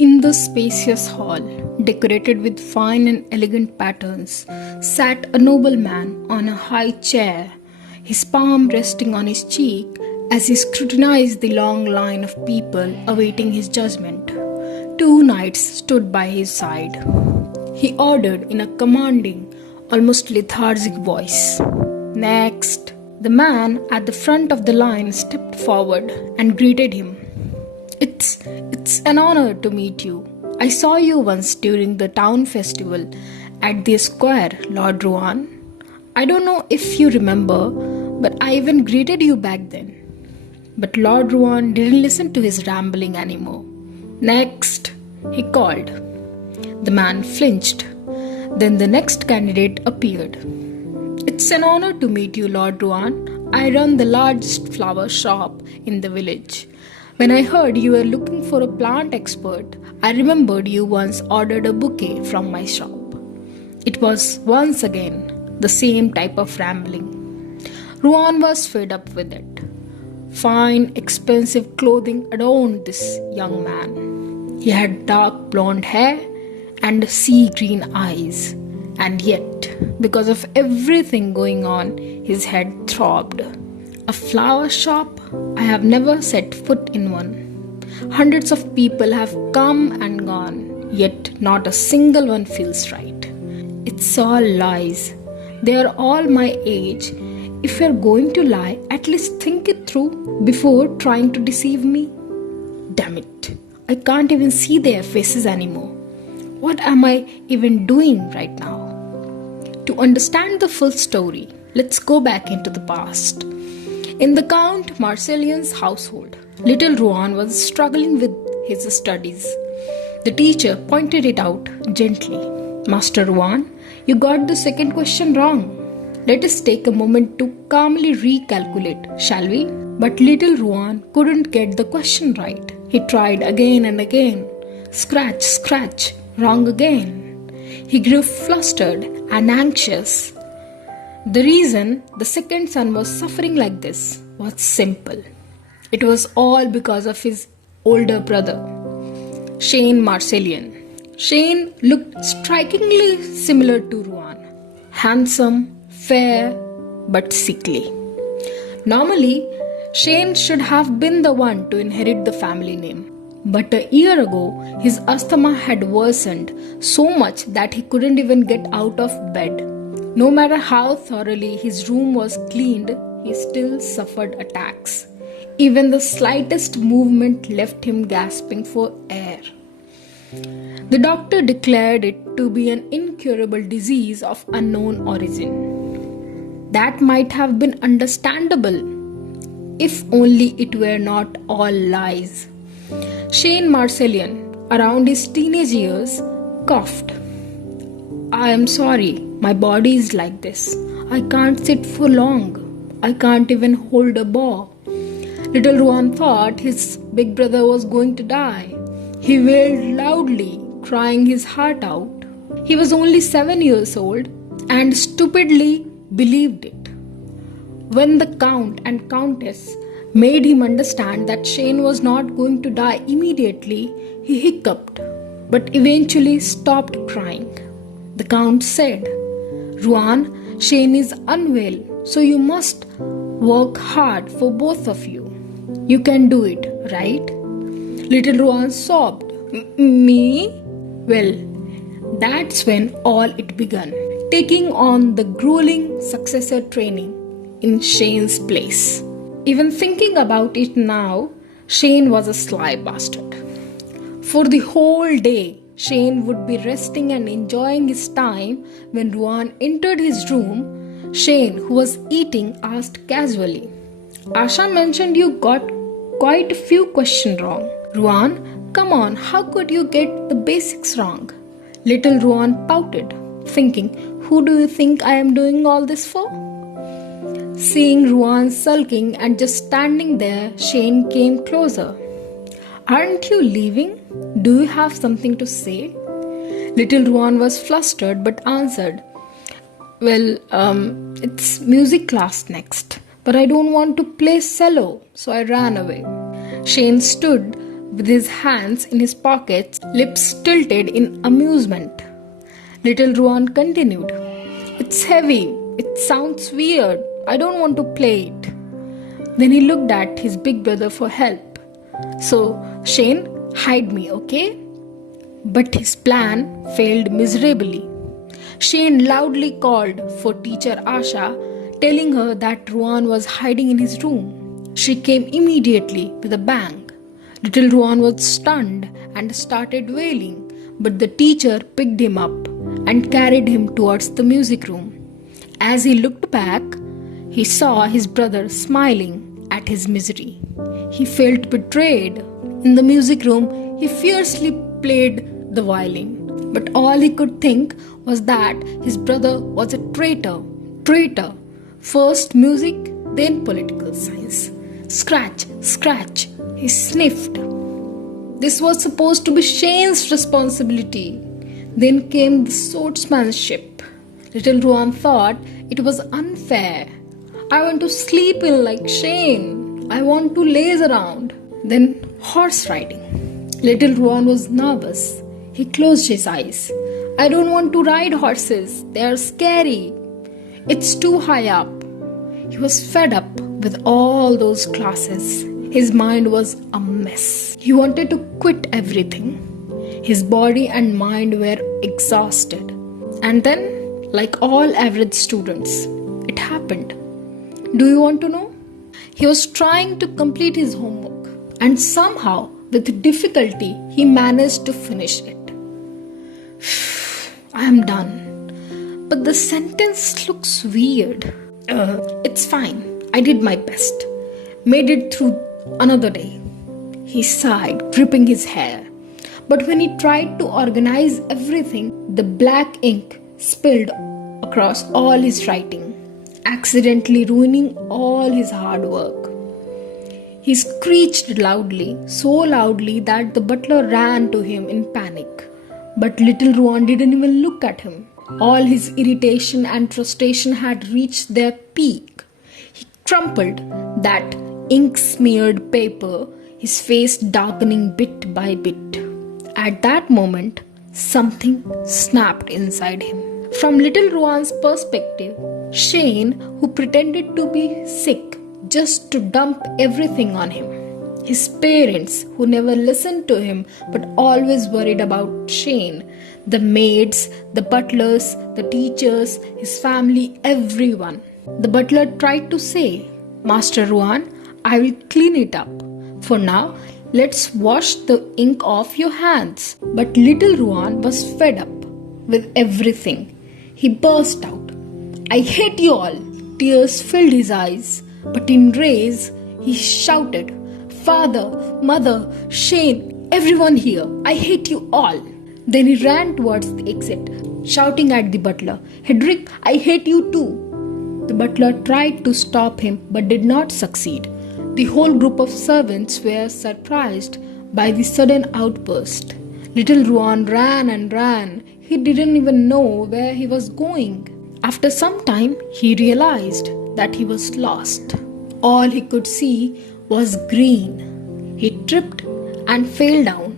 In the spacious hall, decorated with fine and elegant patterns, sat a noble man on a high chair, his palm resting on his cheek as he scrutinized the long line of people awaiting his judgment. Two knights stood by his side. He ordered in a commanding, almost lethargic voice. Next, the man at the front of the line stepped forward and greeted him. It's an honor to meet you. I saw you once during the town festival at the square, Lord Ruan. I don't know if you remember, but I even greeted you back then. But Lord Ruan didn't listen to his rambling anymore. Next, he called. The man flinched. Then the next candidate appeared. It's an honor to meet you, Lord Ruan. I run the largest flower shop in the village. When I heard you were looking for a plant expert, I remembered you once ordered a bouquet from my shop. It was once again the same type of rambling. Ruan was fed up with it. Fine, expensive clothing adorned this young man. He had dark blonde hair and sea green eyes. And yet, because of everything going on, his head throbbed. A flower shop? I have never set foot in one. Hundreds of people have come and gone, yet not a single one feels right. It's all lies. They are all my age. If you're going to lie, at least think it through before trying to deceive me. Damn it. I can't even see their faces anymore. What am I even doing right now? To understand the full story, let's go back into the past. In the Count Marsellion's household, little Ruan was struggling with his studies. The teacher pointed it out gently. Master Ruan, you got the second question wrong. Let us take a moment to calmly recalculate, shall we? But little Ruan couldn't get the question right. He tried again and again. Scratch, scratch, wrong again. He grew flustered and anxious. The reason the second son was suffering like this was simple. It was all because of his older brother, Shane Marsellion. Shane looked strikingly similar to Ruan. Handsome, fair, but sickly. Normally, Shane should have been the one to inherit the family name. But a year ago, his asthma had worsened so much that he couldn't even get out of bed. No matter how thoroughly his room was cleaned, he still suffered attacks. Even the slightest movement left him gasping for air. The doctor declared it to be an incurable disease of unknown origin. That might have been understandable, if only it were not all lies. Shane Marsellion, around his teenage years, coughed. I am sorry, my body is like this. I can't sit for long. I can't even hold a bow. Little Ruan thought his big brother was going to die. He wailed loudly, crying his heart out. He was only 7 years old and stupidly believed it. When the Count and Countess made him understand that Shane was not going to die immediately, he hiccuped, but eventually stopped crying. The Count said, Ruan, Shane is unwell, so you must work hard for both of you. You can do it, right? Little Ruan sobbed. Me? Well, that's when all it began, taking on the grueling successor training in Shane's place. Even thinking about it now, Shane was a sly bastard. For the whole day, Shane would be resting and enjoying his time when Ruan entered his room. Shane, who was eating, asked casually, Asha mentioned you got quite a few questions wrong. Ruan, come on, how could you get the basics wrong? Little Ruan pouted, thinking, who do you think I am doing all this for? Seeing Ruan sulking and just standing there, Shane came closer. Aren't you leaving? Do you have something to say? Little Ruan was flustered but answered, Well, it's music class next, but I don't want to play cello, so I ran away. Shane stood with his hands in his pockets, lips tilted in amusement. Little Ruan continued, "It's heavy. It sounds weird. I don't want to play it." Then he looked at his big brother for help. "So, Shane, hide me, okay?" But his plan failed miserably. Shane loudly called for Teacher Asha, telling her that Ruan was hiding in his room. She came immediately with a bang. Little Ruan was stunned and started wailing, but the teacher picked him up and carried him towards the music room. As he looked back, he saw his brother smiling at his misery. He felt betrayed. In the music room, he fiercely played the violin, but all he could think was that his brother was a traitor. Traitor. First music, then political science. Scratch, scratch. He sniffed. This was supposed to be Shane's responsibility. Then came the swordsmanship. Little Ruan thought it was unfair. I want to sleep in like Shane. I want to laze around. Then horse riding. Little Ruan was nervous. He closed his eyes. I don't want to ride horses. They are scary. It's too high up. He was fed up with all those classes. His mind was a mess. He wanted to quit everything. His body and mind were exhausted. And then, like all average students, it happened. Do you want to know? He was trying to complete his homework, and somehow, with difficulty, he managed to finish it. I am done. But the sentence looks weird. It's fine. I did my best. Made it through another day. He sighed, gripping his hair. But when he tried to organize everything, the black ink spilled across all his writing, accidentally ruining all his hard work. He screeched loudly, so loudly that the butler ran to him in panic. But little Ruan didn't even look at him. All his irritation and frustration had reached their peak. He crumpled that ink-smeared paper, his face darkening bit by bit. At that moment, something snapped inside him. From little Ruan's perspective, Shane, who pretended to be sick just to dump everything on him. His parents, who never listened to him but always worried about Shane. The maids, the butlers, the teachers, his family, everyone. The butler tried to say, Master Ruan, I will clean it up. For now, let's wash the ink off your hands. But little Ruan was fed up with everything. He burst out. I hate you all. Tears filled his eyes. But in rage, he shouted, Father, Mother, Shane, everyone here, I hate you all. Then he ran towards the exit, shouting at the butler, Hedrick, I hate you too. The butler tried to stop him but did not succeed. The whole group of servants were surprised by the sudden outburst. Little Ruan ran and ran. He didn't even know where he was going. After some time, he realized that he was lost. All he could see was green. He tripped and fell down.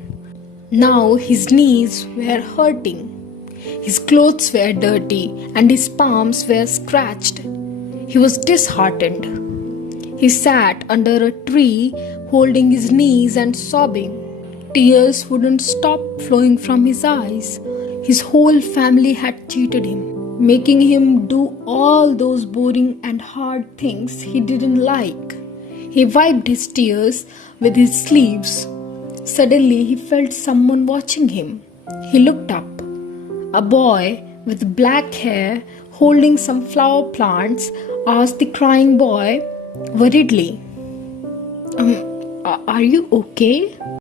Now his knees were hurting. His clothes were dirty and his palms were scratched. He was disheartened. He sat under a tree, holding his knees and sobbing. Tears wouldn't stop flowing from his eyes. His whole family had cheated him, making him do all those boring and hard things he didn't like. He wiped his tears with his sleeves. Suddenly, he felt someone watching him. He looked up. A boy with black hair, holding some flower plants, asked the crying boy worriedly, Are you okay?